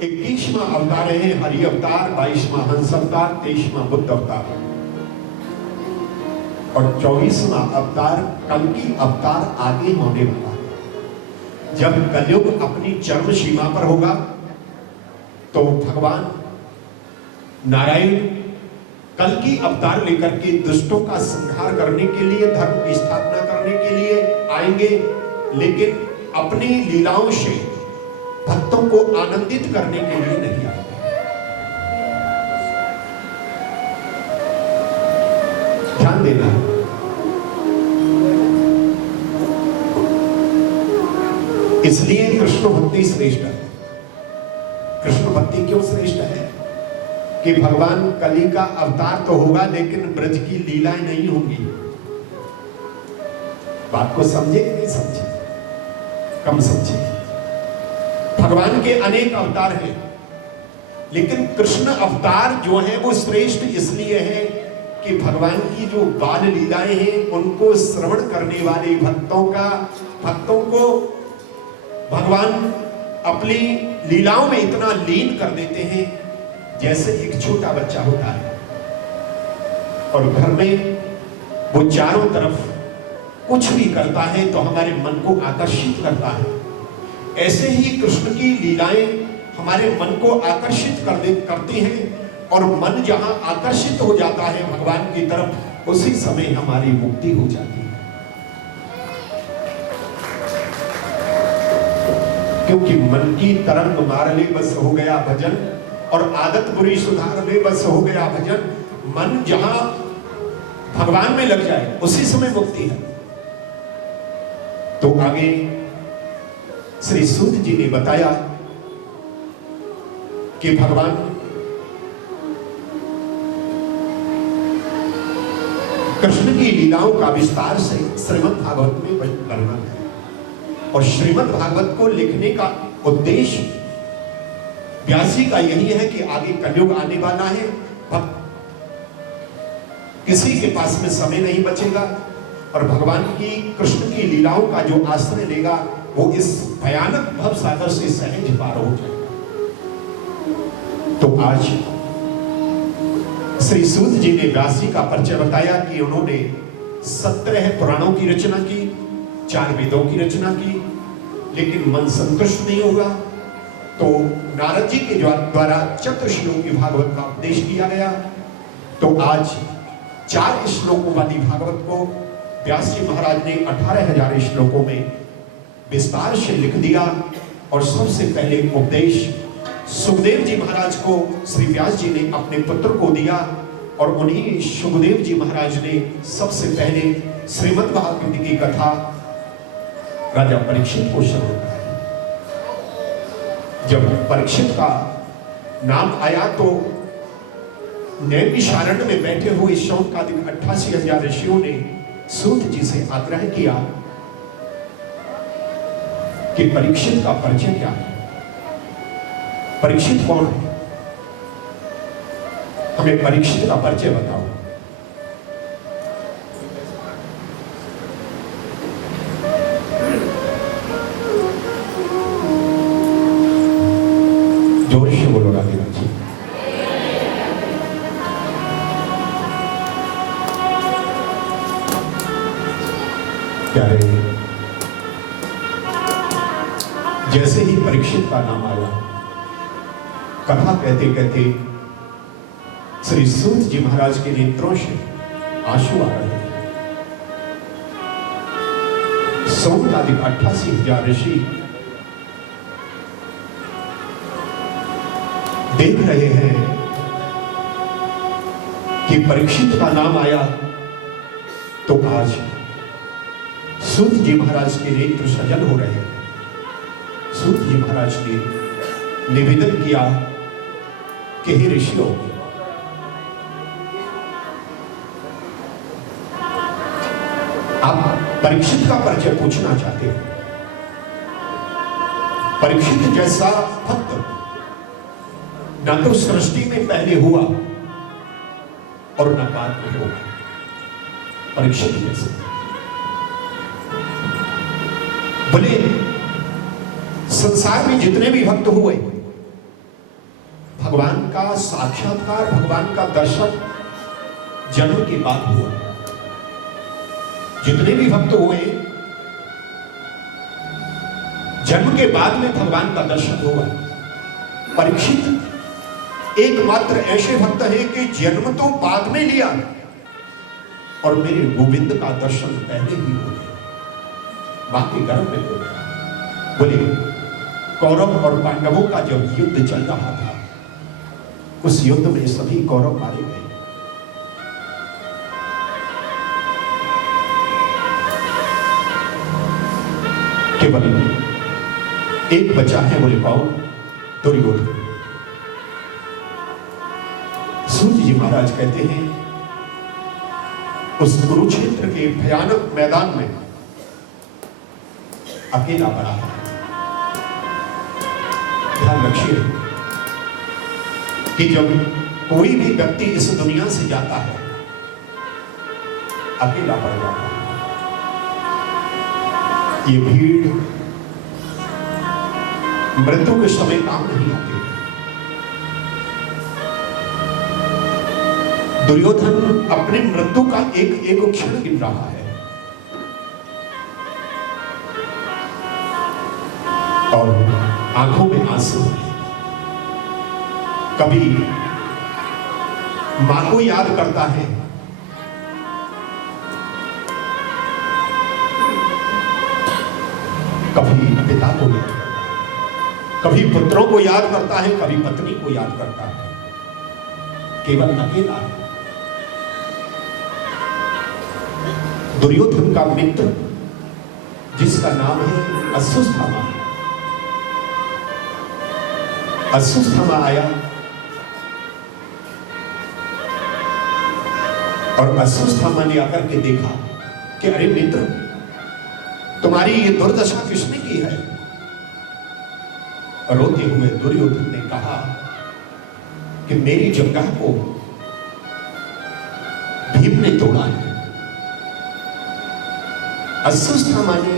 21वां अवतार है हरि अवतार, 22वां हंस अवतार, 23वां बुद्ध अवतार और 24वां अवतार कल्कि अवतार आगे होने वाला है। जब कलयुग अपनी चरम सीमा पर होगा तो भगवान नारायण कल्कि अवतार लेकर के दुष्टों का संहार करने के लिए, धर्म की स्थापना करने के लिए आएंगे, लेकिन अपनी लीलाओं से भक्तों को आनंदित करने के लिए नहीं आएंगे। ध्यान देना, इसलिए कृष्ण भक्ति श्रेष्ठ है। कृष्ण भक्ति क्यों श्रेष्ठ है कि भगवान कली का अवतार तो होगा लेकिन ब्रज की लीलाएं नहीं होंगी। बात को समझे कि नहीं समझे? कम समझे। भगवान के अनेक अवतार हैं, लेकिन कृष्ण अवतार जो है वो श्रेष्ठ इसलिए है कि भगवान की जो बाल लीलाएं हैं उनको श्रवण करने वाले भक्तों को भगवान अपनी लीलाओं में इतना लीन कर देते हैं जैसे एक छोटा बच्चा होता है और घर में वो चारों तरफ कुछ भी करता है तो हमारे मन को आकर्षित करता है। ऐसे ही कृष्ण की लीलाएं हमारे मन को आकर्षित करती हैं और मन जहां आकर्षित हो जाता है भगवान की तरफ, उसी समय हमारी मुक्ति हो जाती है। क्योंकि मन की तरंग मार ले बस हो गया भजन और आदत बुरी सुधार ले बस हो गया भजन। मन जहां भगवान में लग जाए उसी समय मुक्ति है। तो आगे श्री सूत जी ने बताया कि भगवान कृष्ण की लीलाओं का विस्तार से श्रीमद् भागवत में वर्णन है और श्रीमद् भागवत को लिखने का उद्देश्य व्यास जी का यही है कि आगे कलयुग आने वाला है, किसी के पास में समय नहीं बचेगा और भगवान की कृष्ण की लीलाओं का जो आश्रय लेगा वो इस भयानक भव सागर से सहज पार हो जाएगा। तो आज श्री सूत जी ने व्यास जी का परिचय बताया कि उन्होंने 17 पुराणों की रचना की, 4 वेदों की रचना की, लेकिन मन संतुष्ट नहीं होगा तो नारद जी के द्वारा चतुर्श्लोकी भागवत का उपदेश किया गया। तो आज 4 श्लोकों वाली भागवत को व्यास जी महाराज ने 18,000 श्लोकों में विस्तार से लिख दिया और सबसे पहले उपदेश सुखदेव जी महाराज को श्री व्यास जी ने अपने पुत्र को दिया और उन्हीं सुखदेव जी महाराज ने सबसे पहले श्रीमद् भागवत की कथा राजा परीक्षित को शुरू कराई। जब परीक्षित का नाम आया तो नैमिषारण्य में बैठे हुए शौनकादिक 88,000 ऋषियों ने सूत जी से आग्रह किया कि परीक्षित का परिचय क्या है, परीक्षित कौन है, हमें परीक्षित का परिचय बताओ। जोर से बोलो राधे राधे। प्यारे, जैसे ही परीक्षित का नाम आया, कथा कहते कहते श्री सूत जी महाराज के नेत्रों से आंसू आ रहे हैं। शौनकादिक 88,000 ऋषि देख रहे हैं कि परीक्षित का नाम आया तो आज सूत जी महाराज के नेत्र सजल हो रहे हैं। सूत जी महाराज ने निवेदन किया कि हे ऋषियों, आप परीक्षित का परिचय पूछना चाहते हो। परीक्षित जैसा भक्त न तो सृष्टि में पहले हुआ और न बाद में होगा। परीक्षित जैसे बोले संसार में जितने भी भक्त हुए भगवान का साक्षात्कार, भगवान का दर्शन जन्म के बाद हुआ। जितने भी भक्त हुए जन्म के बाद में भगवान का दर्शन हुआ। परीक्षित एकमात्र ऐसे भक्त हैं कि जन्म तो बाद में लिया और मेरे गोविंद का दर्शन पहले ही हो गया, बाकी गर्भ में हो गया। बोले कौरव और पांडवों का जब युद्ध चल रहा था, उस युद्ध में सभी कौरव मारे गए। केवल एक बचा है, बोले कौन? दुर्योधन। सूर्य जी महाराज कहते हैं उस कुरुक्षेत्र के भयानक मैदान में अकेला पड़ा है। ध्यान रखिए कि जब कोई भी व्यक्ति इस दुनिया से जाता है अकेला पड़ जाता है। ये भीड़ मृत्यु के समय काम नहीं आती। दुर्योधन अपनी मृत्यु का एक एक क्षण गिन रहा है और आंखों में आंसू है। कभी मां को याद करता है, कभी पिता को याद करता है, कभी पुत्रों को याद करता है, कभी पत्नी को याद करता है। केवल अकेला है। दुर्योधन का मित्र जिसका नाम है अश्वत्थामा, अश्वत्थामा आया और अश्वत्थामा ने आकर के देखा कि अरे मित्र, तुम्हारी ये दुर्दशा किसने की है? रोते हुए दुर्योधन ने कहा कि मेरी जंघा को भीम ने तोड़ा है। अश्वत्थामा ने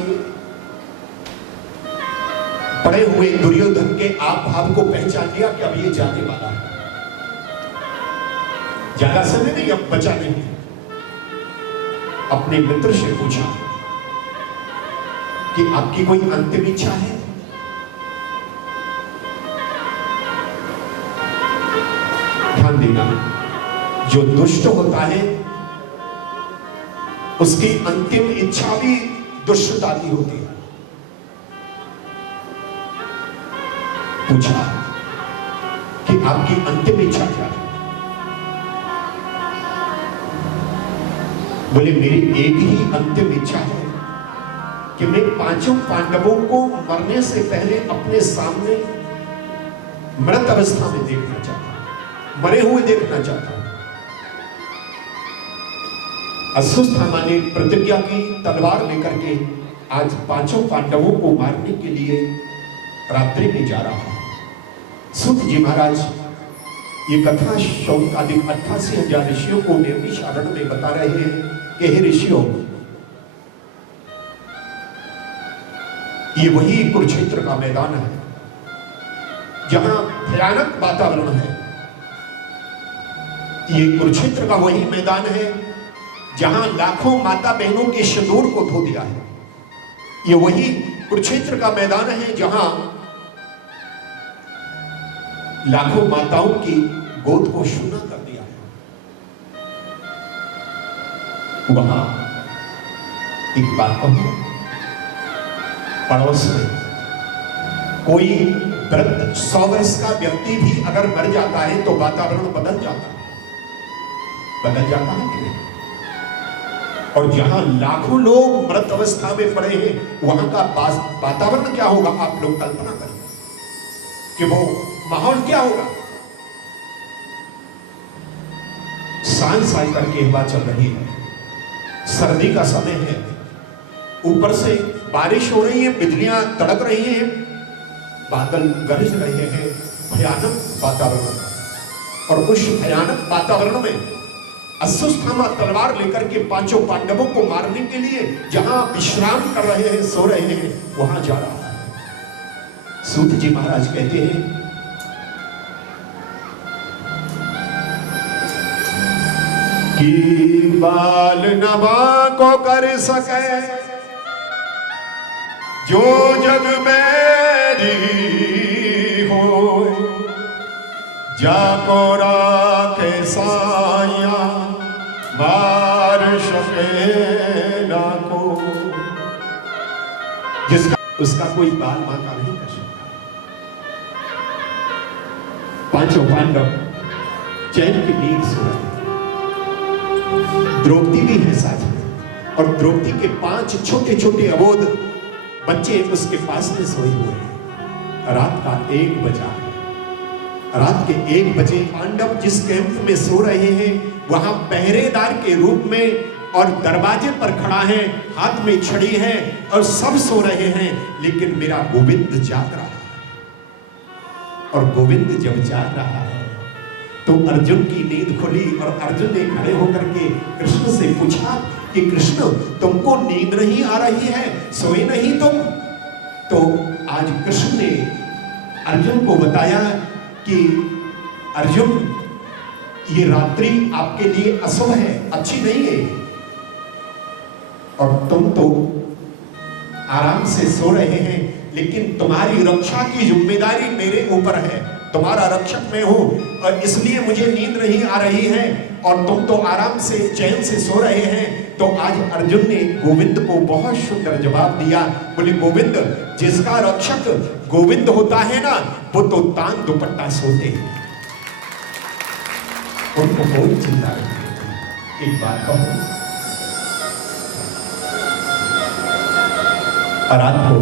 पड़े हुए दुर्योधन के आप भाव को पहचान लिया कि अब ये जाने वाला है, ज्यादा समय नहीं, अब बचा नहीं। अपने मित्र से पूछा कि आपकी कोई अंतिम इच्छा है? ध्यान देना, जो दुष्ट होता है उसकी अंतिम इच्छा भी दुष्टता की होती है। पूछा कि आपकी अंतिम इच्छा क्या है? बोले मेरी एक ही अंतिम इच्छा है कि मैं पांचों पांडवों को मरने से पहले अपने सामने मृत अवस्था में देखना चाहता हूं, मरे हुए देखना चाहता हूं। अश्वत्थामा ने प्रतिज्ञा की, तलवार लेकर के आज पांचों पांडवों को मारने के लिए रात्रि में जा रहा है। सूत जी महाराज ये कथा शौनकादिक 88,000 ऋषियों को नैमिषारण्य में बता रहे हैं कि हे ऋषियों, ये वही कुरुक्षेत्र का मैदान है जहां भयानक वातावरण है। ये कुरुक्षेत्र का वही मैदान है जहां लाखों माता बहनों के सिंदूर को धो दिया है। ये वही कुरुक्षेत्र का मैदान है जहां लाखों माताओं की गोद को शून्य कर दिया है। वहां एक बात कहूं, पड़ोस में कोई वृद्ध 100 वर्ष का व्यक्ति भी अगर मर जाता है तो वातावरण बदल जाता है, बदल जाता है कि नहीं? और जहां लाखों लोग मृत अवस्था में पड़े हैं वहां का वातावरण क्या होगा? आप लोग कल्पना करें कि वो माहौल क्या होगा। सांझ सांझ करके हवा चल रही है, सर्दी का समय है, ऊपर से बारिश हो रही है, बिजलियां तड़क रही हैं, बादल गरज रहे हैं, भयानक वातावरण। और उस भयानक वातावरण में अश्वत्थामा तलवार लेकर के पांचों पांडवों को मारने के लिए जहां विश्राम कर रहे हैं, सो रहे हैं, वहां जा रहा है। सूत जी महाराज कहते हैं कि बाल नवा को कर सके जो जग मेरी हो, जाको राखे साया मार सके ना को। जिसका उसका कोई बाल बांका नहीं कर सकता। पांचों पांडव चैन की नींद सो रहे, द्रौपदी भी है साथ में, और द्रौपदी के 5 छोटे छोटे अबोध बच्चे उसके पास में सोए हुए हैं। रात का 1 बजा। रात के 1 बजे पांडव जिस कैंप में सो रहे हैं वहां पहरेदार के रूप में और दरवाजे पर खड़ा है, हाथ में छड़ी है और सब सो रहे हैं, लेकिन मेरा गोविंद जाग रहा है। और गोविंद जब जाग रहा है तो अर्जुन की नींद खुली और अर्जुन ने खड़े होकर के कृष्ण से पूछा कि कृष्ण तुमको नींद नहीं आ रही है, सोए नहीं तुम? तो आज कृष्ण ने अर्जुन को बताया कि अर्जुन ये रात्रि आपके लिए अशुभ है, अच्छी नहीं है, और तुम तो आराम से सो रहे हैं, लेकिन तुम्हारी रक्षा की जिम्मेदारी मेरे ऊपर है, तुम्हारा रक्षक मैं हूं और इसलिए मुझे नींद नहीं आ रही है और तुम तो आराम से चैन से सो रहे हैं। तो आज अर्जुन ने गोविंद को बहुत सुंदर जवाब दिया। बोले गोविंद, जिसका रक्षक गोविंद होता है ना, वो तो तान दुपट्टा सोते हैं, उनको कोई चिंता नहीं। एक बात कहूं, रात को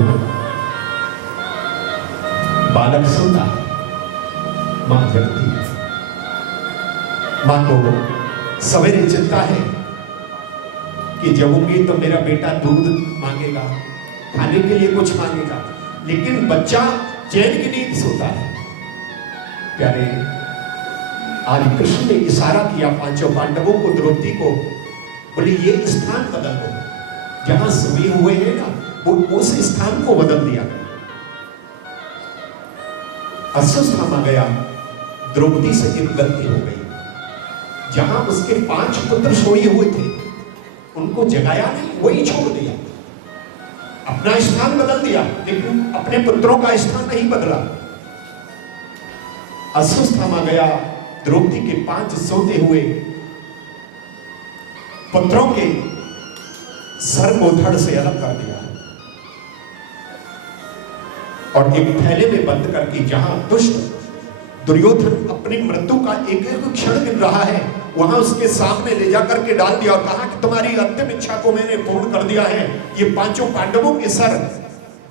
बालक सोता, मां जगती है। मां को सवेरे चिंता है कि जगूंगी तो मेरा बेटा दूध मांगेगा, खाने के लिए कुछ मांगेगा, लेकिन बच्चा चैन की नींद सोता है। प्यारे, आज कृष्ण ने इशारा किया 5 पांडवों को, द्रौपदी को, बोले ये स्थान बदल दो, जहां सोए हुए हैं ना वो उस स्थान को बदल दिया। अस्वस्थ आ गया, द्रौपदी से एक गलती हो गई, जहां उसके 5 पुत्र सोए हुए थे उनको जगाया नहीं, वही छोड़ दिया, अपना स्थान बदल दिया, लेकिन अपने पुत्रों का स्थान नहीं बदला। अस्वस्थ आ गया, द्रौपदी के 5 सोते हुए पुत्रों के सर को धड़ से अलग कर दिया और एक थैले में बंद करके, जहां दुष्ट दुर्योधन अपनी मृत्यु का एक एक क्षण गिन रहा है, वहां उसके सामने ले जाकर के डाल दिया और कहा कि तुम्हारी अंतिम इच्छा को मैंने पूर्ण कर दिया है, ये 5 पांडवों के सर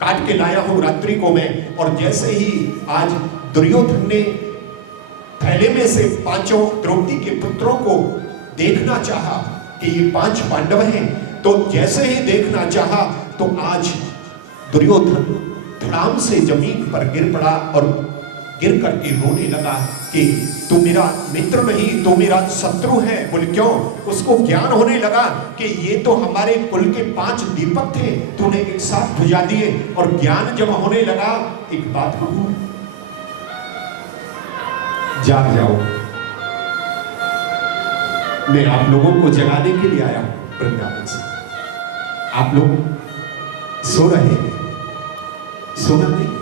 काट के लाया हूं रात्रि को मैं। और जैसे ही आज दुर्योधन ने थैले में से 5 द्रौपदी के पुत्रों को देखना चाहा कि ये 5 पांडव हैं, तो जैसे ही देखना चाहा तो आज दुर्योधन धड़ाम से जमीन पर गिर पड़ा और गिर करके रोने लगा कि तू मेरा मित्र नहीं, तू मेरा शत्रु है। बोले क्यों? उसको ज्ञान होने लगा कि ये तो हमारे कुल के 5 दीपक थे, तूने एक साथ बुझा दिए। और ज्ञान जब होने लगा, एक बात कहूं, जाग जाओ, मैं आप लोगों को जगाने के लिए आया हूं वृंदावन से। आप लोग सो रहे हैं, सोना नहीं।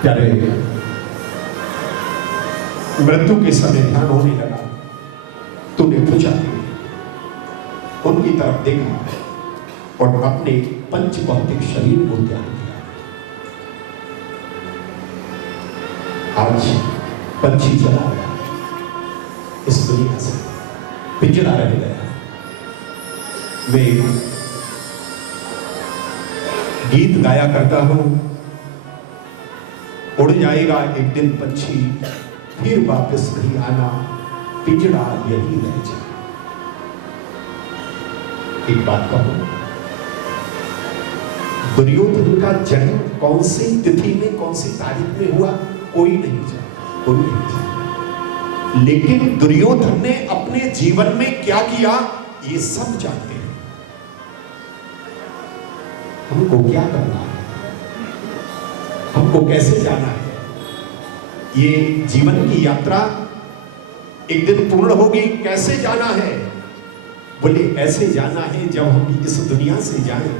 प्यारे, मृत्यु के समय ध्यान होने लगा, तूने पूछा, उनकी तरफ देखा और अपने पंच भौतिक शरीर को त्याग दिया। आज पंछी चला गया इस दुनिया से, पिंजरा रह गया। मैं गीत गाया करता हूं, उड़ जाएगा एक दिन पंछी, फिर वापस नहीं आना, पिंजरा यही रह जाए। एक बात कहूं, दुर्योधन का जन्म कौन सी तिथि में, कौन सी तारीख में हुआ, कोई नहीं जानता, कोई नहीं जानता। लेकिन दुर्योधन ने अपने जीवन में क्या किया, ये सब जानते हैं। हमको क्या करना है, हमको कैसे जाना है, ये जीवन की यात्रा एक दिन पूर्ण होगी। कैसे जाना है? बोले ऐसे जाना है जब हम इस दुनिया से जाएं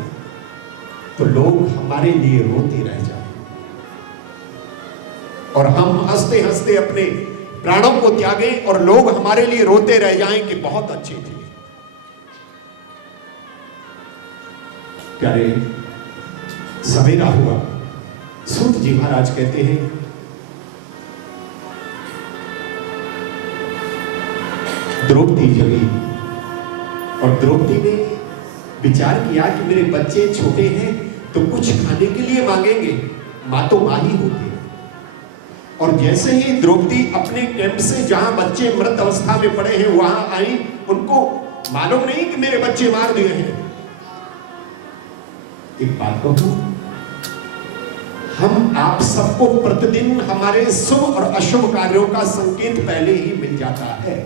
तो लोग हमारे लिए रोते रह जाएं और हम हंसते हंसते अपने प्राणों को त्यागें और लोग हमारे लिए रोते रह जाएं कि बहुत अच्छे थे। प्यारे, सवेरा हुआ। सूत जी महाराज कहते हैं, द्रौपदी जगी और द्रौपदी ने विचार किया कि मेरे बच्चे छोटे हैं तो कुछ खाने के लिए मांगेंगे, मां तो मां ही होती है। और जैसे ही द्रौपदी अपने कैंप से जहां बच्चे मृत अवस्था में पड़े हैं वहां आई, उनको मालूम नहीं कि मेरे बच्चे मार दिए हैं। एक बात कहूं, हम आप सबको प्रतिदिन हमारे शुभ और अशुभ कार्यों का संकेत पहले ही मिल जाता है।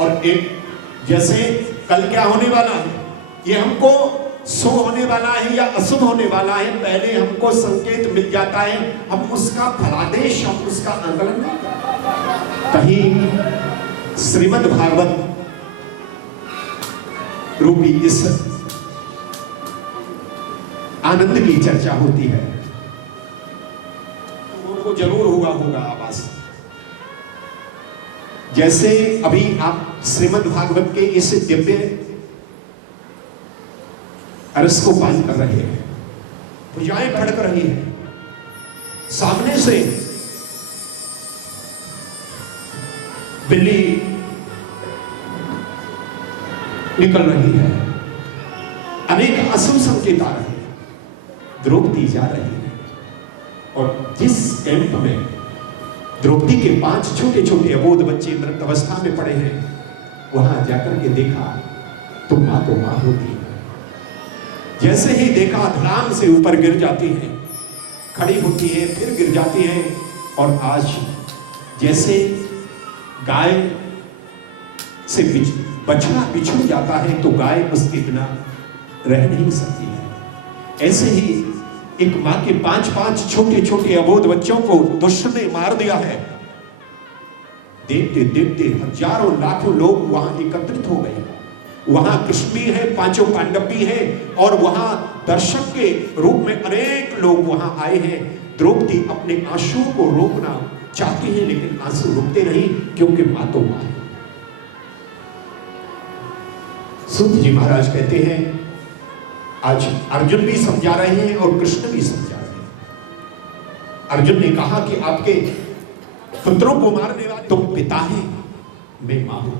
और एक जैसे कल क्या होने वाला है, ये हमको शुभ होने वाला है या अशुभ होने वाला है, पहले हमको संकेत मिल जाता है। हम उसका फलादेश, हम उसका आकलन नहीं करते। कहीं श्रीमद् भागवत रूपी इस आनंद की चर्चा होती है, तो जरूर होगा आवाज। जैसे अभी आप श्रीमद् भागवत के इस दिव्य रस को पान कर रहे हैं, भुजाएं फड़क रही है, सामने से बिल्ली निकल रही है, अनेक अशुभ संकेत आ रहे हैं, द्रौपदी जा रही है। और जिस कैंप में द्रौपदी के 5 छोटे छोटे अबोध बच्चे मृत अवस्था में पड़े हैं, वहां जाकर के देखा तो मां होती है। जैसे ही देखा धड़ाम से ऊपर गिर जाती है, खड़ी होती है, फिर गिर जाती है। और आज जैसे गाय से बछड़ा बिछुड़ जाता है तो गाय उसके बिना रह नहीं सकती है, ऐसे ही एक मां के 5 छोटे छोटे अबोध बच्चों को दुष्ट ने मार दिया है। देखते देखते हजारों लाखों लोग वहां एकत्रित हो गए। वहां कृष्ण भी है, 5 पांडव भी है, और वहां दर्शक के रूप में अनेक लोग वहां आए हैं। द्रौपदी अपने आंसुओं को रोकना चाहती है, लेकिन आंसू रुकते नहीं, क्योंकि मां तो मां है। सूत जी महाराज कहते हैं, आज अर्जुन भी समझा रहे हैं और कृष्ण भी समझा रहे हैं। अर्जुन ने कहा कि आपके पुत्रों को मारने वाले तुम पिता हैं, मैं मां हूं।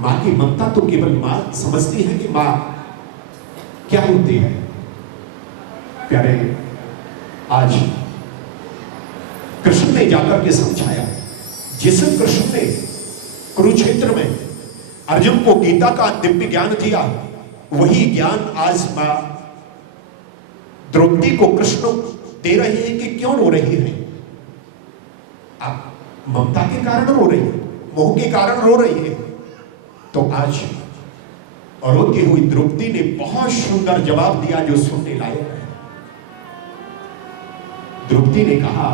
मां की ममता तो केवल मां समझती है कि मां क्या होती है। प्यारे, आज कृष्ण ने जाकर के समझाया। जिस कृष्ण ने कुरुक्षेत्र में अर्जुन को गीता का दिव्य ज्ञान दिया, वही ज्ञान आज मां द्रौपदी को कृष्ण दे रहे हैं। कि क्यों रो रही है? आप ममता के कारण रो रही है, मोह के कारण रो रही है। तो आज रोती हुई द्रौपदी ने बहुत सुंदर जवाब दिया जो सुनने लायक है। द्रौपदी ने कहा,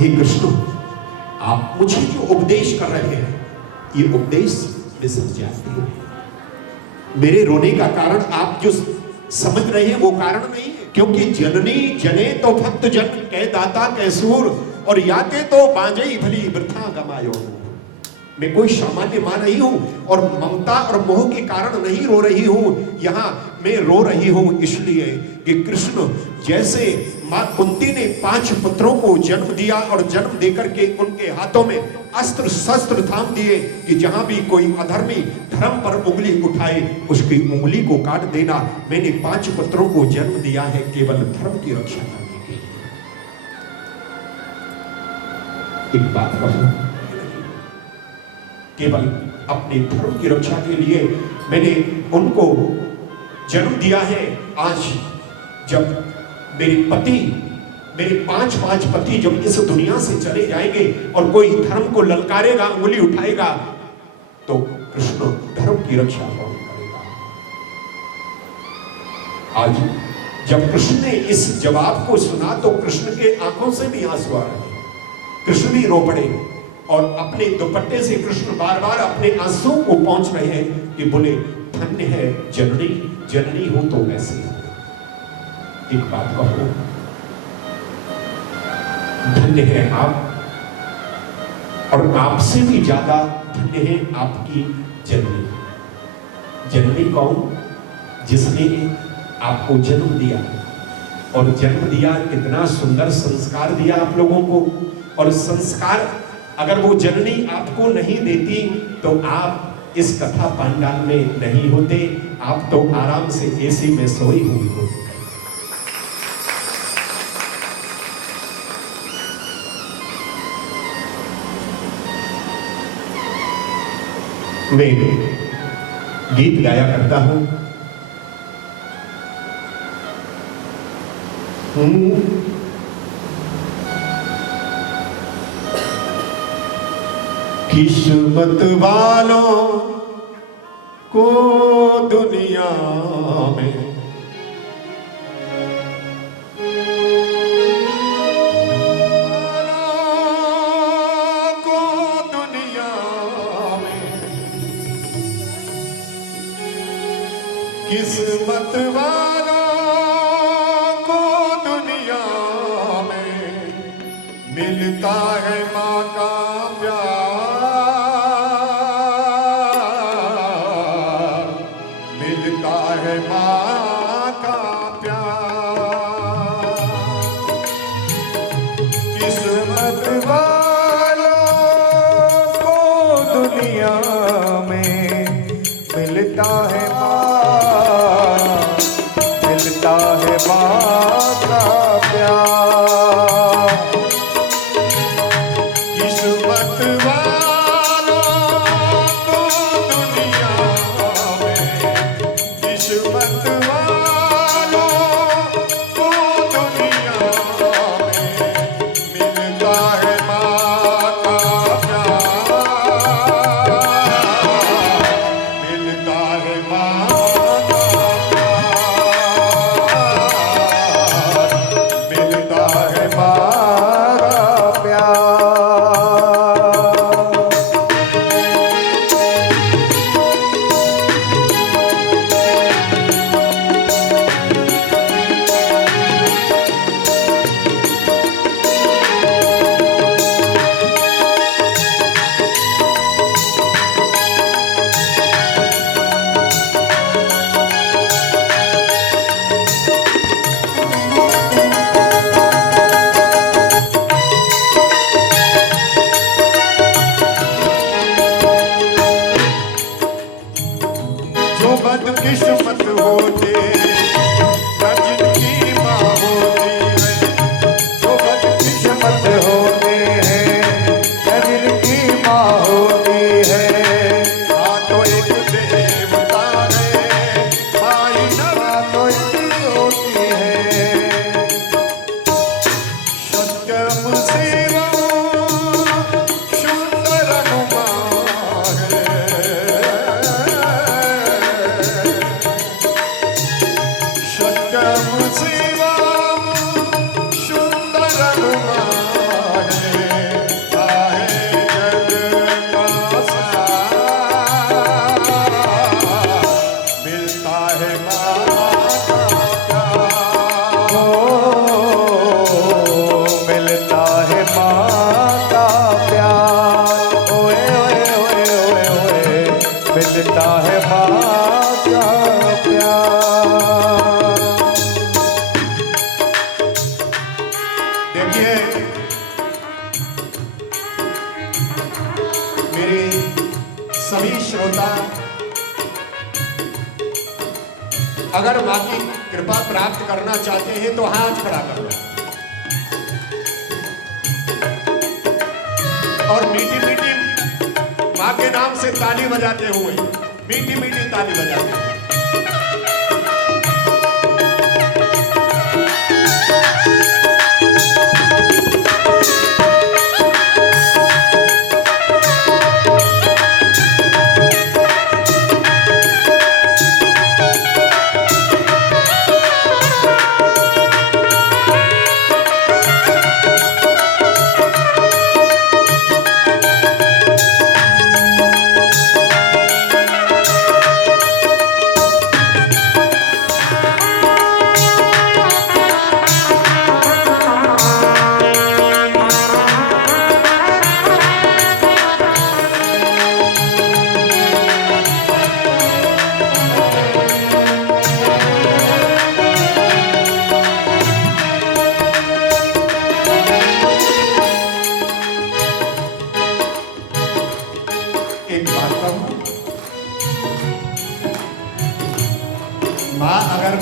हे कृष्ण, आप मुझे जो उपदेश कर रहे हैं, ये उपदेश मैं समझ जाती हूं। मेरे रोने का कारण आप जो समझ रहे हैं वो कारण नहीं है, क्योंकि जननी जने तो भक्त जन कह दाता कह सूर, और याते तो बांझई भली वृथा गमायो। मैं कोई सामान्य मां नहीं हूं और ममता और मोह के कारण नहीं रो रही हूं। यहां मैं रो रही हूं इसलिए कि कृष्ण जैसे मां कुंती ने 5 पुत्रों को जन्म दिया और जन्म देकर के उनके हाथों में अस्त्र शस्त्र थाम दिए कि जहां भी कोई अधर्मी धर्म पर उंगली उठाए उसकी उंगली को काट देना। मैंने 5 पुत्रों को जन्म दिया है केवल धर्म की रक्षा करने के लिए। एक बात कहूं, केवल अपने धर्म की रक्षा के लिए मैंने उनको जन्म दिया है। आज जब मेरे पति, मेरे 5 पति जब इस दुनिया से चले जाएंगे और कोई धर्म को ललकारेगा, उंगली उठाएगा, तो कृष्ण धर्म की रक्षा कौन करेगा? आज जब कृष्ण ने इस जवाब को सुना तो कृष्ण के आंखों से भी आंसू आ रहे, कृष्ण भी रो पड़े और अपने दुपट्टे से कृष्ण बार बार अपने आंसुओं को पहुंच रहे हैं कि बोले धन्य है जननी, जननी हो तो ऐसे हो। एक बात कहो, धन्य है आप, और आपसे भी ज्यादा धन्य है आपकी जननी। जननी कौन? जिसने आपको जन्म दिया, और जन्म दिया, इतना सुंदर संस्कार दिया आप लोगों को। और संस्कार अगर वो जननी आपको नहीं देती तो आप इस कथा पंडाल में नहीं होते, आप तो आराम से एसी में सोई हुई होते। मैं गीत गाया करता हूं। किस्मत वालों को दुनिया में किस्मत वालों को दुनिया में मिलता है माँ का प्यार, मिलता है माँ का प्यार। किस्मत वालों को दुनिया में मिलता है माँ का प्यार। किस्मत वालों को दुनिया में, किस्मत वालों को दुनिया में मिलता है माँ का प्यार, मिलता है माँ किस्मत होते न जिनकी माँ होती है, जो बदकिस्मत होते हैं न जिनकी माँ होती है। माँ तो एक देवता है, माई माँ तो एक होती है। सत्यम शिवम सुंदरम मिलता है माँ का प्यार। देखिए मेरे सभी श्रोता, अगर माँ की कृपा प्राप्त करना चाहते हैं तो हाथ खड़ा कर लो और मीठी मीठी माँ के नाम से ताली बजाते हुए, मीठी मीठी ताली बजाते हुए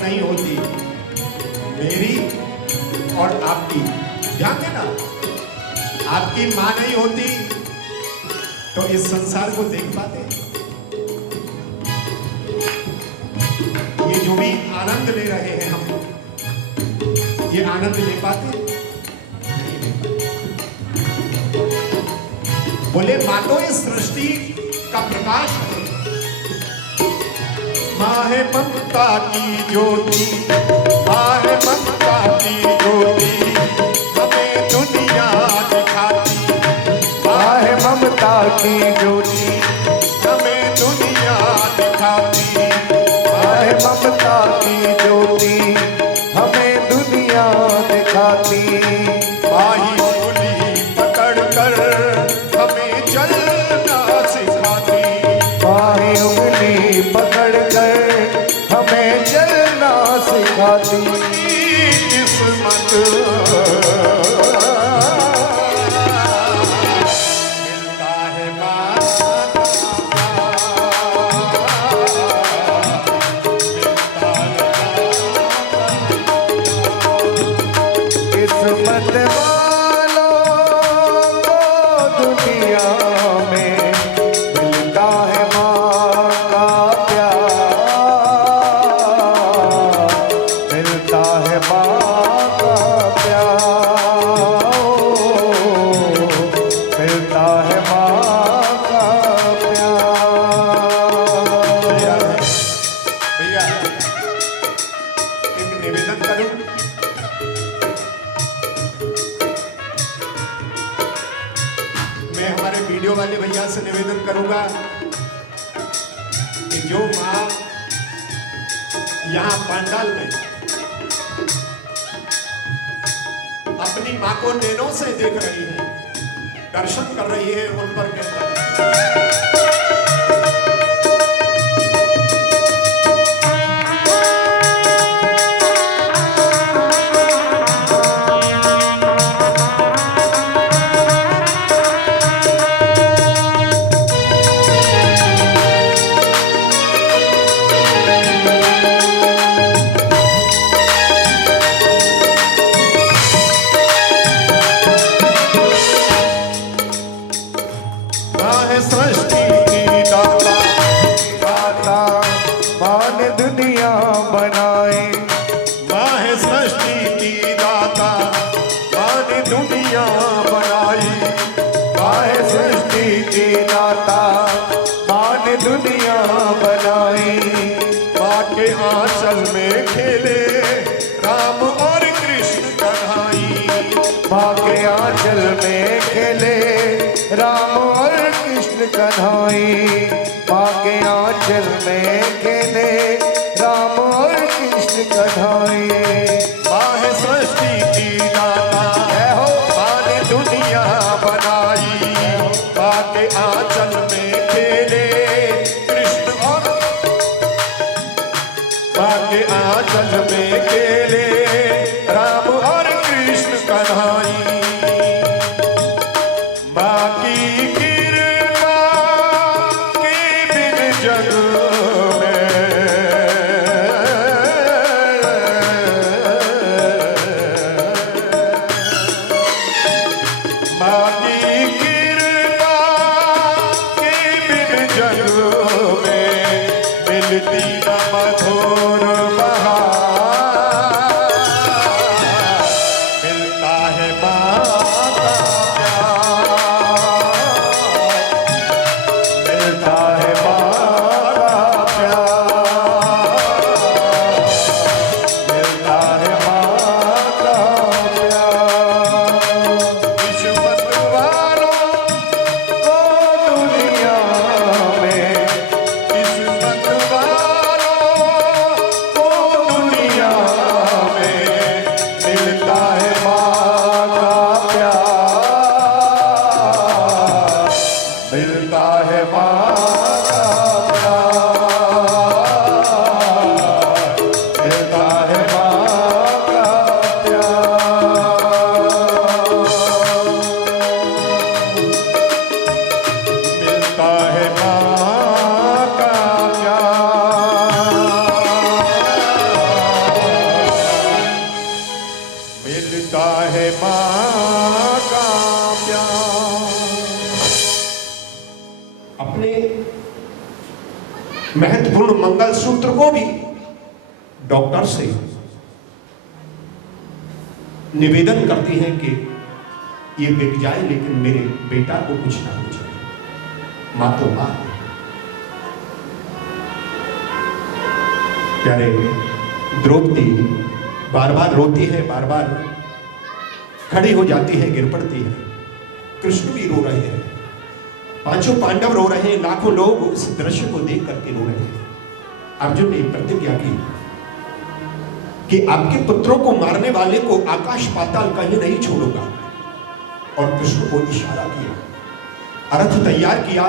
नहीं होती मेरी और आपकी, ध्यान देना, आपकी मां नहीं होती तो इस संसार को देख पाते? ये जो भी आनंद ले रहे हैं हम, ये आनंद ले पाते? नहीं ले पाते। बोले मां तो इस सृष्टि का प्रकाश है, मां है ममता की ज्योति, मां है ममता की ज्योति, हमें दुनिया दिखाती, मां है ममता की ज्योति, हमें दुनिया दिखाती, मां है ममता की ज्योति, हमें दुनिया दिखाती, माही उंगली पकड़ कर हमें चलना सिखाती, माही उंगली पकड़ कर हमें चलना सिखाती, किस्मत मिलता है मां का किस्मत वालों को दुनिया में मिलता है मां का प्यार, मिलता है मां का प्यार, मिलता है मां का प्यार। भैया एक निवेदन करूं, मैं हमारे वीडियो वाले भैया से निवेदन करूंगा कि जो मां यहां पंडाल में अपनी मां को नैनों से देख रही है, दर्शन कर रही है, उन पर कैसा सृष्टि की दाता, दाता मां ने दुनिया बनाई, मां है सृष्टि की दाता, मां ने दुनिया बनाई, मां है सृष्टि की दाता, मां ने दुनिया बनाई, मां के आंचल में खेले राम और कृष्ण कन्हाई, मां के आंचल में खेले राम और कृष्ण कन्हाई, मां के आंचल में खेले राम और कृष्ण कन्हाई, मां है सृष्टि की दाता, मां ने दुनिया बनाई, मां के आंचल में खेले कृष्ण और, मां के आंचल में खेले राम और कृष्ण कन्हाई, बाकी कृपा के बिन जग में बाकी कृपा के बिन जग में मिलती न मधुर बहार, मिलता है मां का मिलता है मां का प्यार, मिलता है मां का प्यार, किस्मत वालों को दुनिया में, किस्मत वालों को दुनिया में मिलता है मां का प्यार, मिलता है मां का प्यार, मिलता है मां का प्यार, मिलता है मां का प्यार। महत्वपूर्ण मंगलसूत्र को भी डॉक्टर से निवेदन करती हैं कि ये बिक जाए लेकिन मेरे बेटा को कुछ ना हो जाए। मां तो मां है। प्यारे, द्रौपदी बार बार रोती है, बार बार खड़ी हो जाती है, गिर पड़ती है। कृष्ण भी रो रहे हैं, पांचों पांडव रो रहे हैं, लाखों लोग उस दृश्य को देख करके रो रहे हैं। अर्जुन ने प्रतिज्ञा की कि आपके पुत्रों को मारने वाले को आकाश पाताल कहीं नहीं छोड़ूंगा। और कृष्ण को इशारा किया, रथ तैयार किया।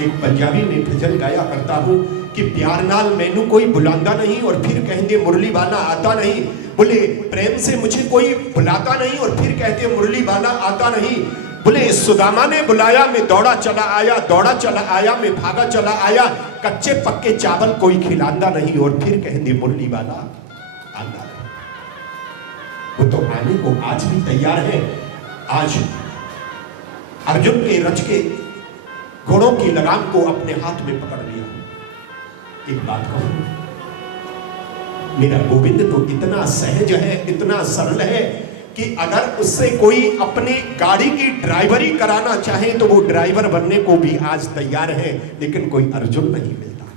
एक पंजाबी में भजन गाया करता हूं कि प्यार नाल मैनू कोई बुलांदा नहीं और फिर कहेंगे मुरली वाला आता नहीं। बोले प्रेम से मुझे कोई बुलाता नहीं और फिर कहते मुरली वाला आता नहीं। बोले सुदामा ने बुलाया, मैं दौड़ा चला आया, दौड़ा चला आया, मैं भागा चला आया। कच्चे पक्के चावल कोई खिलांदा नहीं और फिर कहेंगे मुरली वाला आंदा नहीं। वो तो आने को आज भी तैयार है। आज अर्जुन के रच के घोड़ों की लगाम को अपने हाथ में पकड़ लिया। एक बात कहूं, मेरा गोविंद तो इतना सहज है, इतना सरल है कि अगर उससे कोई अपनी गाड़ी की ड्राइवरी कराना चाहे तो वो ड्राइवर बनने को भी आज तैयार है, लेकिन कोई अर्जुन नहीं मिलता है।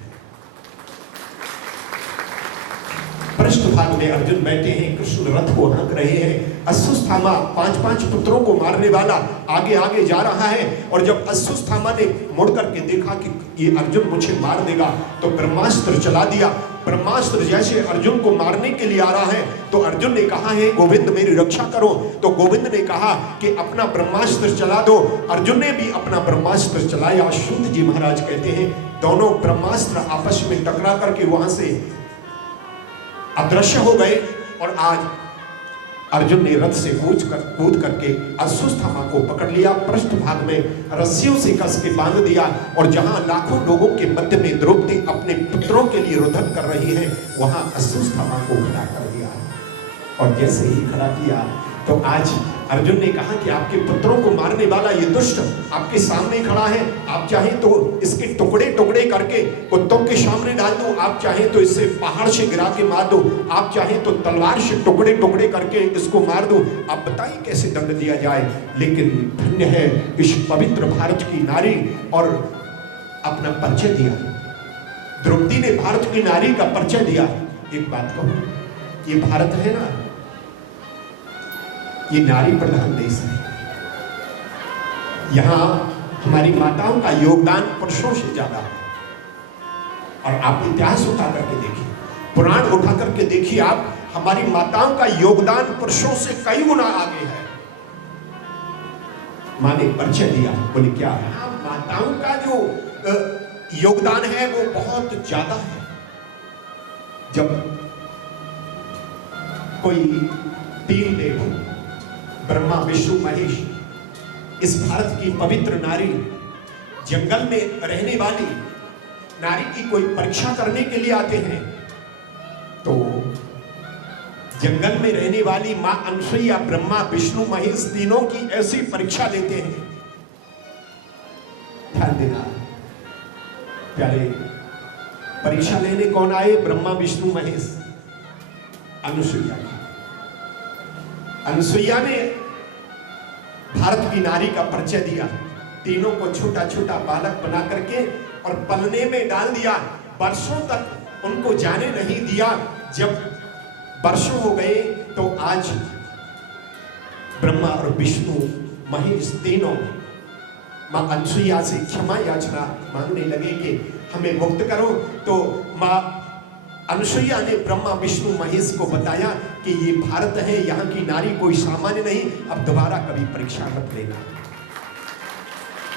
पृष्ठभाग में अर्जुन बैठे हैं, कृष्ण रथ को हाँक रहे हैं। अश्वत्थामा 5 पुत्रों को मारने वाला आगे आगे जा रहा है। और जब अश्वत्थामा ने मुड़ करके देखा कि ये अर्जुन मुझे मार देगा तो ब्रह्मास्त्र चला दिया। ब्रह्मास्त्र जैसे अर्जुन को मारने के लिए आ रहा है तो अर्जुन ने कहा है गोविंद मेरी रक्षा करो। तो गोविंद ने कहा कि अपना ब्रह्मास्त्र चला दो। अर्जुन ने भी अपना ब्रह्मास्त्र चलाया। शुद्ध जी महाराज कहते हैं दोनों ब्रह्मास्त्र आपस में टकरा करके वहां से अदृश्य हो गए। और आज अर्जुन ने रथ से कूद करके अश्वत्थामा को पकड़ लिया, पृष्ठभाग में रस्सियों से कस के बांध दिया। और जहां लाखों लोगों के मध्य में द्रौपदी अपने पुत्रों के लिए रुदन कर रही है, वहां अश्वत्थामा को खड़ा कर दिया। और जैसे ही खड़ा किया तो आज अर्जुन ने कहा कि आपके पुत्रों को मारने वाला ये दुष्ट आपके सामने खड़ा है। आप चाहें तो इसके टुकड़े टुकड़े करके कुत्तों के सामने डाल दो, आप चाहें तो इसे पहाड़ से गिरा के मार दो, आप चाहें तो तलवार से टुकड़े टुकड़े करके इसको मार दो। आप बताइए कैसे दंड दिया जाए। लेकिन धन्य है इस पवित्र भारत की नारी, और अपना परिचय दिया। द्रौपदी ने भारत की नारी का परिचय दिया। एक बात कहूं, ये भारत है ना, ये नारी प्रधान देश है। यहां हमारी माताओं का योगदान पुरुषों से ज्यादा है। और आप इतिहास उठा करके देखिए, पुराण उठा करके देखिए, आप हमारी माताओं का योगदान पुरुषों से कई गुना आगे है। मां ने परिचय दिया, बोले क्या है? हाँ, माताओं का जो योगदान है वो बहुत ज्यादा है। जब कोई 3 देव ब्रह्मा विष्णु महेश, इस भारत की पवित्र नारी, जंगल में रहने वाली नारी की कोई परीक्षा करने के लिए आते हैं तो जंगल में रहने वाली मां अनसुईया ब्रह्मा विष्णु महेश तीनों की ऐसी परीक्षा लेते हैं। ध्यान देना प्यारे, परीक्षा लेने कौन आए? ब्रह्मा विष्णु महेश, अनुसुईया। अनुसुईया ने भारत की नारी का परिचय दिया। तीनों को छोटा छोटा बालक बना करके और पलने में डाल दिया। वर्षों तक उनको जाने नहीं दिया। जब वर्षों हो गए तो आज ब्रह्मा और विष्णु महेश तीनों मां अनुसुईया से क्षमा याचना मांगने लगे कि हमें मुक्त करो। तो मां अनुसुईया ने ब्रह्मा विष्णु महेश को बताया कि ये भारत है, यहाँ की नारी कोई सामान्य नहीं, अब दोबारा कभी परीक्षा मत लेना।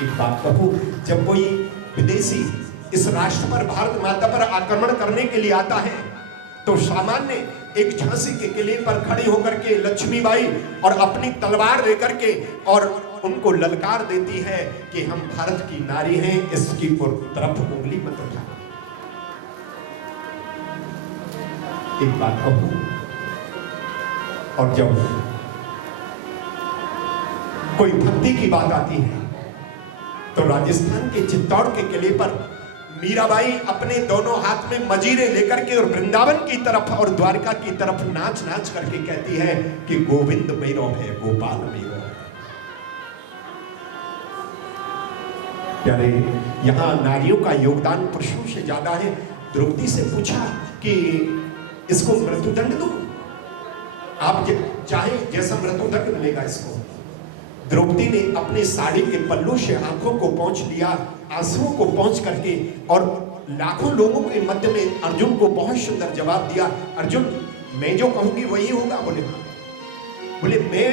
एक बात कहूं, जब कोई विदेशी इस राष्ट्र पर, भारत माता पर आक्रमण करने के लिए आता है तो सामान्य एक झांसी के किले पर खड़ी होकर के लक्ष्मीबाई और अपनी तलवार लेकर के और उनको ललकार देती है कि हम भारत की नारी हैं, इसकी तरफ उंगली मत उठाना। एक बात कहूं, और जब कोई भक्ति की बात आती है तो राजस्थान के चित्तौड़ के किले पर मीराबाई अपने दोनों हाथ में मजीरे लेकर के और वृंदावन की तरफ और द्वारका की तरफ नाच नाच करके कहती है कि गोविंद मेरो है, गोपाल मेरो है। प्यारे, यहां नारियों का योगदान पुरुषों से ज्यादा है। द्रौपदी से पूछा कि इसको मृत्युदंड दूं, आप चाहे जैसा मृत्युदंड मिलेगा इसको। द्रौपदी ने अपने साड़ी के पल्लू से आंखों को पोंछ लिया, आंसुओं को पोंछ करके, और लाखों लोगों के मध्य में अर्जुन को बहुत सुंदर जवाब दिया। अर्जुन, मैं जो कहूंगी वही होगा? बोले हाँ। बोले मैं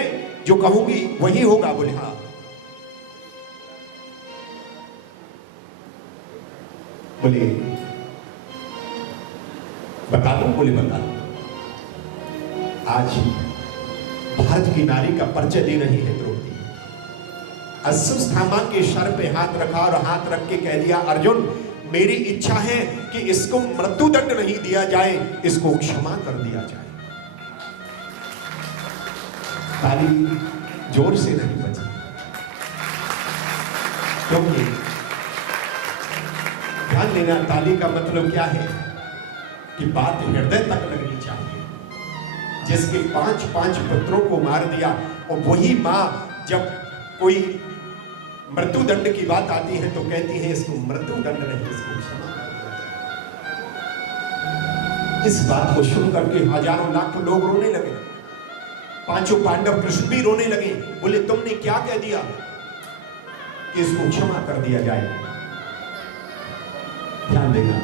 जो कहूंगी वही होगा? बोले हाँ। बोले बता दूं? बोले बता दूं। आज भारत की नारी का परिचय दे रही है द्रौपदी। अश्वत्थामा के सर पे हाथ रखा और हाथ रख के कह दिया, अर्जुन मेरी इच्छा है कि इसको मृत्युदंड नहीं दिया जाए, इसको क्षमा कर दिया जाए। ताली जोर से नहीं बजी, क्योंकि ध्यान देना, ताली का मतलब क्या है कि बात हृदय तक लगनी चाहिए। जिसके 5 पुत्रों को मार दिया, और वही मां जब कोई मृत्युदंड की बात आती है तो कहती है इसको मृत्युदंड नहीं, इसको क्षमा कर दिया। इस बात को सुन करके हजारों लाखों लोग रोने लगे। 5 पांडव कृष्ण भी रोने लगे। बोले तुमने क्या कह दिया कि इसको क्षमा कर दिया जाए? ध्यान देना,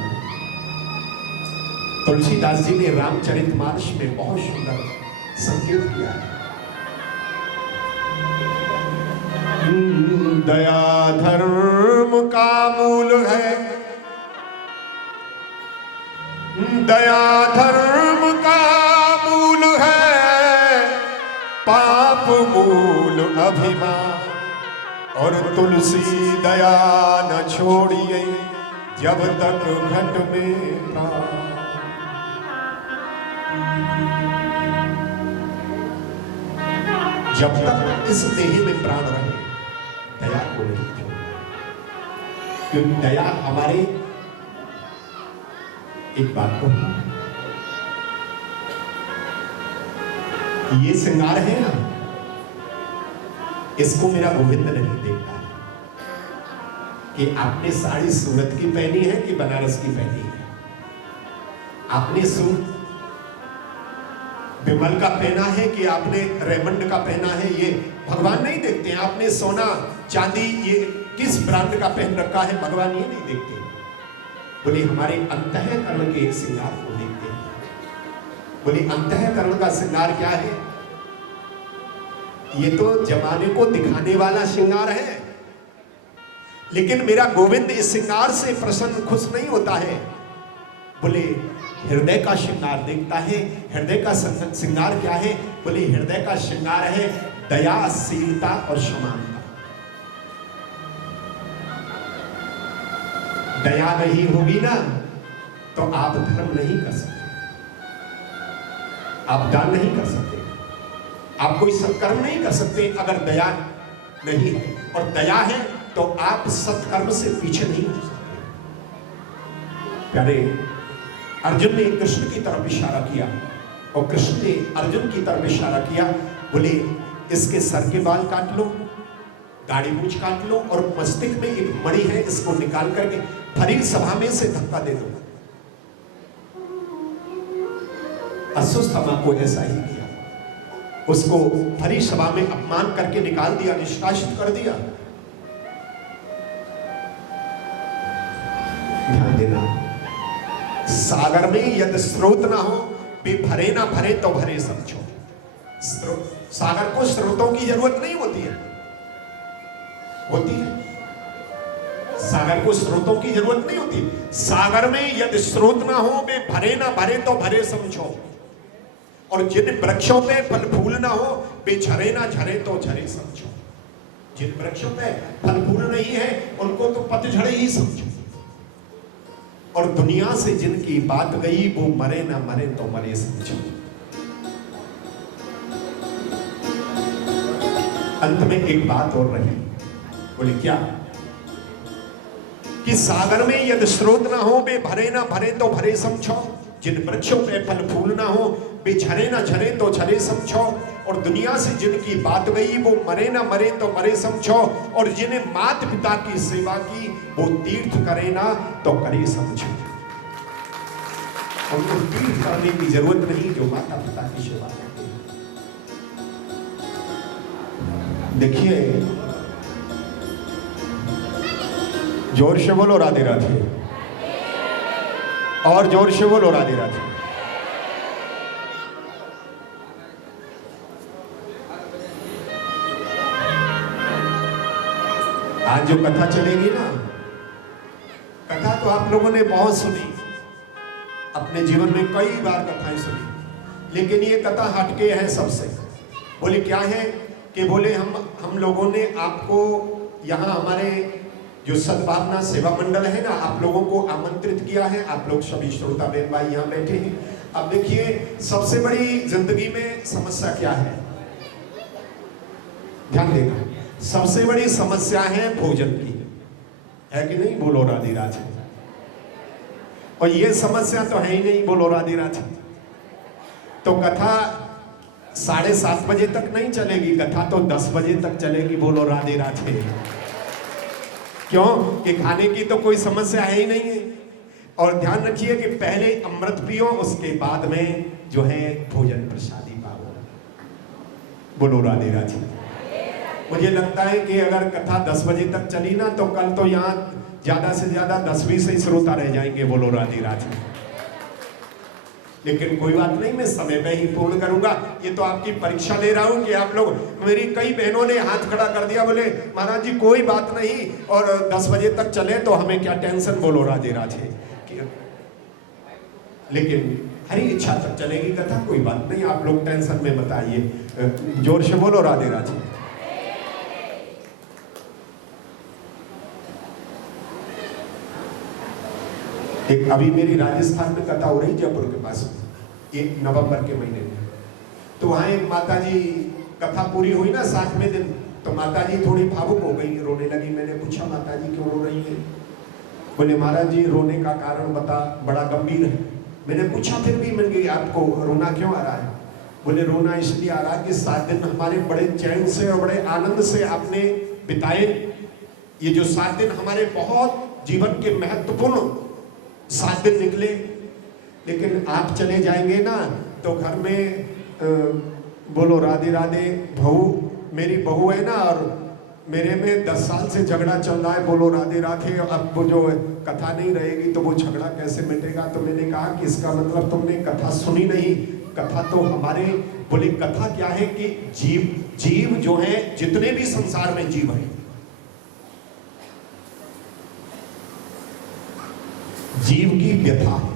तुलसीदास जी ने रामचरितमानस में बहुत सुंदर संकेत किया है। दया धर्म का मूल है, दया धर्म का मूल है, पाप मूल अभिमान। और तुलसी दया न छोड़िए जब तक घट में प्राण। जब तक इस देह में प्राण रहे दया को नहीं छोड़ना, क्योंकि दया हमारे, एक बात को, ये श्रृंगार है ना, इसको मेरा गोविंद नहीं देखता कि आपने साड़ी सूरत की पहनी है कि बनारस की पहनी है, आपने सूट विमल का पहना है कि आपने रेमंड का पहना है, ये भगवान नहीं देखते हैं। आपने सोना चांदी ये किस ब्रांड का पहन रखा है, भगवान ये नहीं देखते। बोले हमारे अंतःकरण के श्रृंगार को देखते हैं। बोले अंतःकरण का श्रृंगार क्या है? ये तो जमाने को दिखाने वाला श्रृंगार है, लेकिन मेरा गोविंद इस श्रृंगार से प्रसन्न खुश नहीं होता है। बोले हृदय का श्रृंगार देखता है। हृदय का श्रृंगार क्या है? बोले हृदय का श्रृंगार है दयाशीलता और समानता। दया नहीं होगी ना तो आप धर्म नहीं कर सकते, आप दान नहीं कर सकते, आप कोई सत्कर्म नहीं कर सकते अगर दया नहीं है। और दया है तो आप सत्कर्म से पीछे नहीं हो सकते। प्यारे, अर्जुन ने कृष्ण की तरफ इशारा किया और कृष्ण ने अर्जुन की तरफ इशारा किया। बोले इसके सर के बाल काट लो, दाढ़ी मूंछ काट लो, और मस्तिष्क में एक मणि है इसको निकाल करके भरी सभा में से धक्का दे दो। अश्वत्थामा को ऐसा ही किया, उसको भरी सभा में अपमान करके निकाल दिया, निष्कासित कर दिया। ध्यान देना, सागर में यदि स्रोत ना हो, वे भरे ना भरे तो भरे समझो। सागर को स्रोतों की जरूरत नहीं होती है, होती है? सागर को स्रोतों की जरूरत नहीं होती। सागर में यदि स्रोत ना हो, वे भरे ना भरे तो भरे समझो। और जिन वृक्षों पे फल फूल ना हो, वे झरे ना झरे तो झरे समझो। जिन वृक्षों पे फल फूल नहीं है, उनको तो पतझड़े ही समझो। और दुनिया से जिनकी बात गई, वो मरे ना मरे तो मरे समझो। अंत में एक बात और रही। बोले क्या? कि सागर में यदि स्रोत ना हो बे भरे ना भरे तो भरे समझो, जिन वृक्षों पे फल फूल ना हो बे झरे ना झरे तो झरे समझो, और दुनिया से जिनकी बात गई वो मरे ना मरे तो मरे समझो, और जिन्हें माता पिता की सेवा की वो तीर्थ करे ना तो करे समझो। उनको तीर्थ करने की जरूरत नहीं जो माता पिता की सेवा करते हैं। देखिए, जोर से बोलो राधे राधे, और जोर से बोलो राधे राधे। आज जो कथा चलेगी ना, कथा तो आप लोगों ने बहुत सुनी, अपने जीवन में कई बार कथाएं सुनी, लेकिन ये कथा हटके है सबसे। बोले क्या है कि बोले हम लोगों ने आपको यहाँ हमारे जो सद्भावना सेवा मंडल है ना, आप लोगों को आमंत्रित किया है। आप लोग सभी श्रोता बहन भाई यहाँ बैठे हैं। अब देखिए, सबसे बड़ी जिंदगी में समस्या क्या है, ध्यान देना। सबसे बड़ी समस्या है भोजन की, है कि नहीं? बोलो राधे राधे। और ये समस्या तो है ही नहीं, बोलो राधे राधे। तो कथा 7:30 बजे तक नहीं चलेगी, कथा तो 10 बजे तक चलेगी, बोलो राधे राधे। क्यों? कि खाने की तो कोई समस्या है ही नहीं है। और ध्यान रखिए कि पहले अमृत पियो, उसके बाद में जो है भोजन प्रसादी पाओ, बोलो राधे राधे। मुझे लगता है कि अगर कथा 10 बजे तक चली ना, तो कल तो यहाँ ज्यादा से ज्यादा 10-20 ही श्रोता रह जाएंगे, बोलो राधे राधे। लेकिन कोई बात नहीं, मैं समय पे ही पूर्ण करूंगा। ये तो आपकी परीक्षा ले रहा हूं कि आप लोग, मेरी कई बहनों ने हाथ खड़ा कर दिया, बोले महाराज जी कोई बात नहीं, और 10 बजे तक चले तो हमें क्या टेंशन, बोलो राधे राधे। लेकिन हरी इच्छा तक चलेगी कथा, कोई बात नहीं, आप लोग टेंशन में मत आइए। जोर से बोलो राधे राधे। एक अभी मेरी राजस्थान में कथा हो रही, जयपुर के पास, 1 नवंबर के महीने में। तो वहां एक माता जी, कथा पूरी हुई ना 7वें दिन, तो माता जी थोड़ी भावुक हो गई, रोने लगी। मैंने पूछा माता जी क्यों रो रही है? बोले महाराज जी रोने का कारण बड़ा गंभीर है। मैंने पूछा फिर भी, मैंने कहा आपको रोना क्यों आ रहा है? बोले रोना इसलिए आ रहा है कि 7 दिन हमारे बड़े चैन से और बड़े आनंद से आपने बिताए। ये जो 7 दिन हमारे बहुत जीवन के महत्वपूर्ण 7 दिन निकले, लेकिन आप चले जाएंगे ना तो घर में बोलो राधे राधे, मेरी बहू है ना, और मेरे में 10 साल से झगड़ा चल रहा है, बोलो राधे राधे। अब वो जो कथा नहीं रहेगी तो वो झगड़ा कैसे मिटेगा? तो मैंने कहा कि इसका मतलब तुमने कथा सुनी नहीं। कथा तो हमारे, बोले कथा क्या है कि जीव जो है, जितने भी संसार में जीव है, जीव की व्यथा है,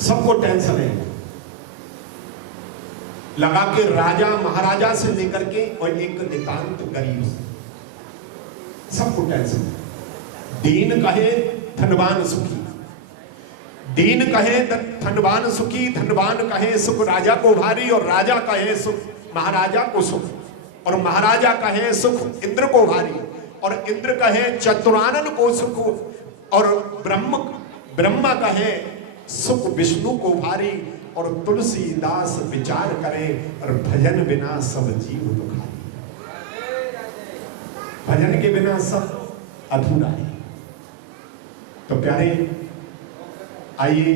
सबको टेंशन है। लगा के राजा महाराजा से लेकर के और एक नितांत गरीब से सबको टेंशन है। दीन कहे धनवान सुखी, दीन कहे धनवान सुखी, धनवान कहे सुख राजा को भारी, और राजा कहे सुख महाराजा को सुख, और महाराजा कहे सुख इंद्र को भारी, और इंद्र कहे चतुरानन को सुख, और ब्रह्मा कहे सुख विष्णु को भारी, और तुलसीदास विचार करे और भजन बिना सब जीव दुखारी। भजन के बिना सब अधूरा है। तो प्यारे आइए,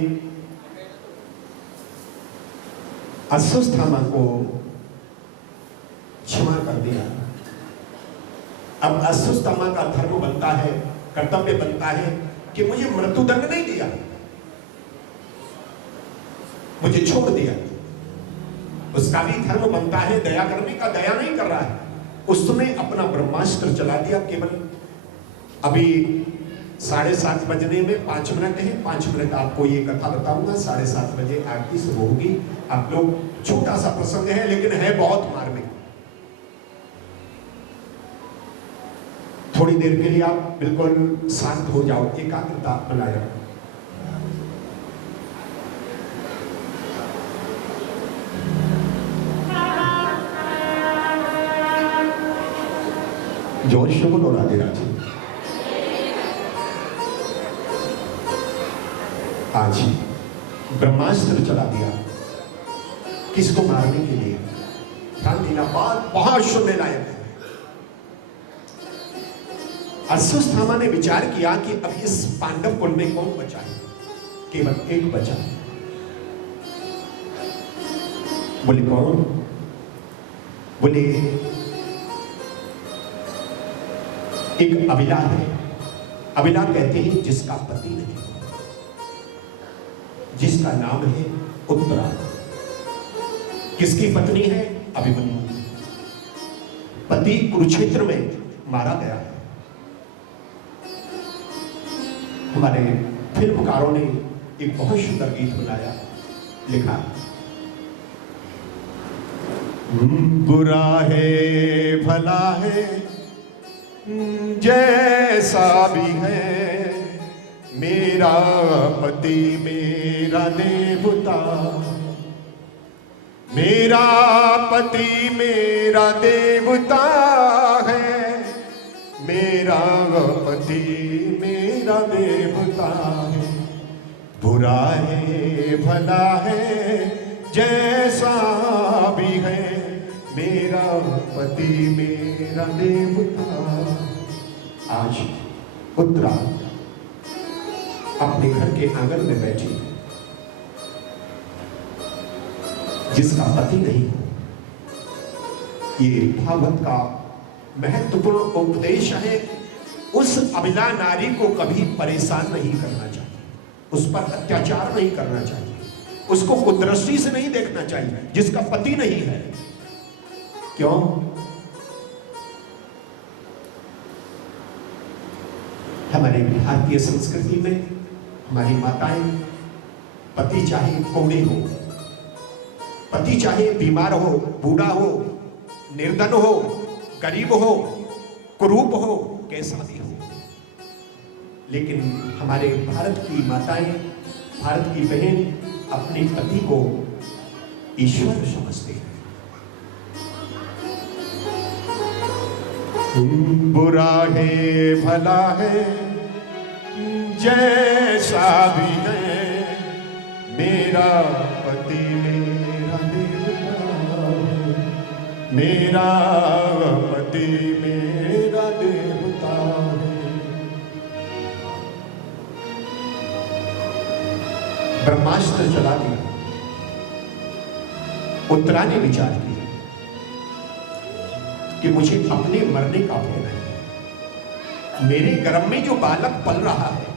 अश्वत्थामा को क्षमा कर दिया। अब अश्वत्थामा का धर्म बनता है, कर्तव्य बनता है कि मुझे मृत्युदंड नहीं दिया, मुझे छोड़ दिया। उसका भी धर्म बनता है दया करने का, दया नहीं कर रहा है, उसने अपना ब्रह्मास्त्र चला दिया। केवल अभी 7:30 बजने में 5 मिनट है, 5 मिनट आपको ये कथा बताऊंगा। 7:30 बजे आरती शुरू होगी। आप लोग, छोटा सा प्रसंग है लेकिन है बहुत मार्मिक। थोड़ी देर के लिए आप बिल्कुल शांत हो जाओ, एकाग्रता बनाए रखो। जोर से बोलो राधे राधे। आज ब्रह्मास्त्र चला दिया किसको मारने के लिए। ध्यान देना, बात बहुत सुनने लायक है। अश्वत्थामा ने विचार किया कि अब इस पांडव कुल में कौन बचा है, केवल एक बचा। बोले कौन? बोले एक अबिला है। अबिला कहते हैं जिसका पति नहीं, जिसका नाम है उत्तरा। किसकी पत्नी है? अभिमन्यु। पति कुरुक्षेत्र में मारा गया है। हमारे फिल्मकारों ने एक बहुत सुंदर गीत बनाया, लिखा बुरा है भला है जैसा भी है, मेरा पति मेरा देवता, मेरा पति मेरा देवता है, मेरा पति मेरा देवता है। बुरा है भला है जैसा भी है, मेरा पति मेरा देवता। आज उत्तरा अपने घर के आंगन में बैठी, जिसका पति नहीं हो। ये भागवत का महत्वपूर्ण उपदेश है। उस अबिला नारी को कभी परेशान नहीं करना चाहिए, उस पर अत्याचार नहीं करना चाहिए, उसको कुदृष्टि से नहीं देखना चाहिए जिसका पति नहीं है। क्यों? हमारे भारतीय संस्कृति में हमारी माताएं, पति चाहे कोड़े हो, पति चाहे बीमार हो, बूढ़ा हो, निर्धन हो, गरीब हो, कुरूप हो, कैसा भी हो, लेकिन हमारे भारत की माताएं, भारत की बहन अपने पति को ईश्वर समझते हैं। बुरा है भला है जैसा भी है, मेरा पति मेरा देवता है, मेरा पति मेरा देवता है। ब्रह्मास्त्र चला दिया। उत्तरा ने विचार किया कि मुझे अपने मरने का भय नहीं। मेरे गर्भ में जो बालक पल रहा है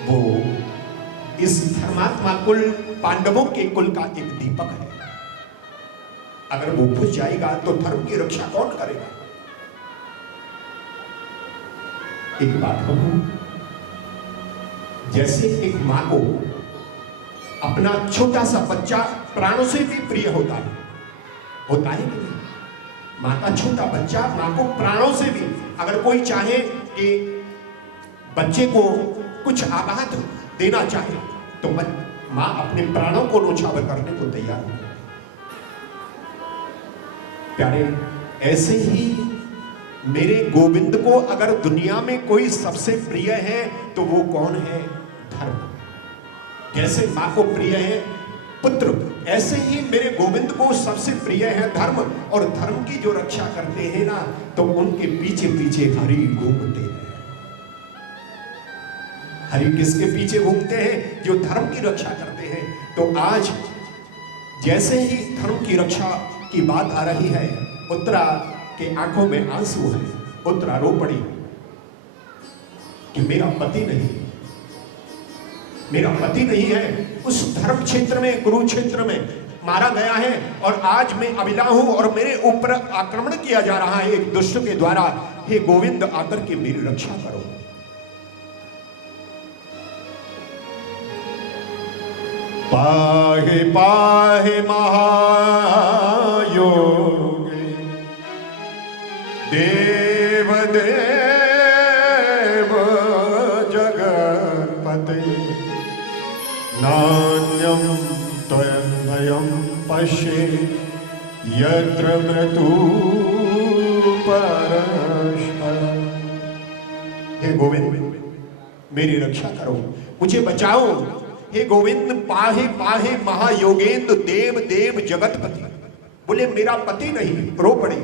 वो इस धर्मात्मा कुल पांडवों के कुल का एक दीपक है। अगर वो बुझ जाएगा तो धर्म की रक्षा कौन करेगा? एक बात कहूं, जैसे एक मां को अपना छोटा सा बच्चा प्राणों से भी प्रिय होता है कि नहीं? मां का छोटा बच्चा मां को प्राणों से भी, अगर कोई चाहे कि बच्चे को कुछ आघात देना चाहे तो मां अपने प्राणों को न्योछावर करने को तैयार है। प्यारे, ऐसे ही मेरे गोविंद को अगर दुनिया में कोई सबसे प्रिय है तो वो कौन है? धर्म। जैसे मां को प्रिय है पुत्र, ऐसे ही मेरे गोविंद को सबसे प्रिय है धर्म। और धर्म की जो रक्षा करते हैं ना, तो उनके पीछे पीछे हरि घूमते हैं। हरि किसके पीछे घूमते हैं? जो धर्म की रक्षा करते हैं। तो आज जैसे ही धर्म की रक्षा की बात आ रही है, उत्तरा के आंखों में आंसू है। उत्तरा रो पड़ी कि मेरा पति नहीं, मेरा पति नहीं है। उस धर्म क्षेत्र में, कुरुक्षेत्र में मारा गया है और आज मैं अबिला हूं और मेरे ऊपर आक्रमण किया जा रहा है एक दुष्ट के द्वारा। हे गोविंद, आकर के मेरी रक्षा करो। पाहे पाहे महायोगी देव देव जगत्पते, नान्यं त्वयं पश्ये यत्र मृत्युः परशा। हे गोविंद मेरी रक्षा करो, मुझे बचाओ। हे गोविंद पाहे पाहे महायोगेंद्र देव देव जगतपति। बोले मेरा पति नहीं, रो पड़ी,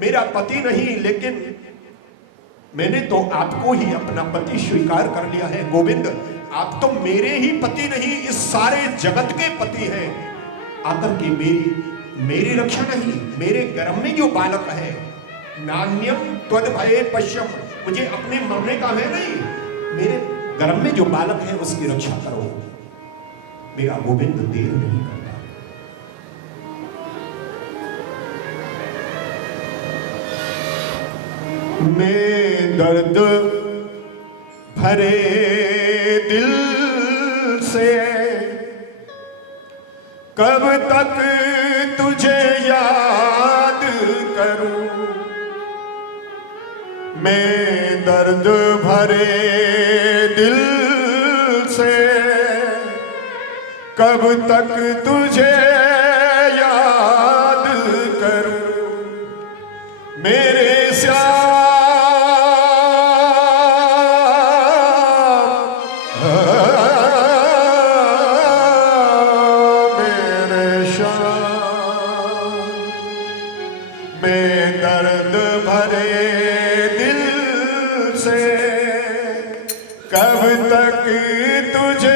मेरा पति नहीं, लेकिन मैंने तो आपको ही अपना पति स्वीकार कर लिया है। गोविंद आप तो मेरे ही पति नहीं, इस सारे जगत के पति हैं। आकर के मेरी रक्षा नहीं, मेरे गर्भ में जो बालक है, नान्यम त्वद भये पश्यम, मुझे अपने मरने का है नहीं, मेरे गर्भ में जो बालक है उसकी रक्षा करो। मेरा गोविंद देर नहीं करता। मैं दर्द भरे दिल से कब तक तुझे याद करूं, मैं दर्द भरे दिल से कब तक तुझे याद करूं, मेरे श्याम मेरे श्याम। मैं दर्द भरे दिल से कब तक तुझे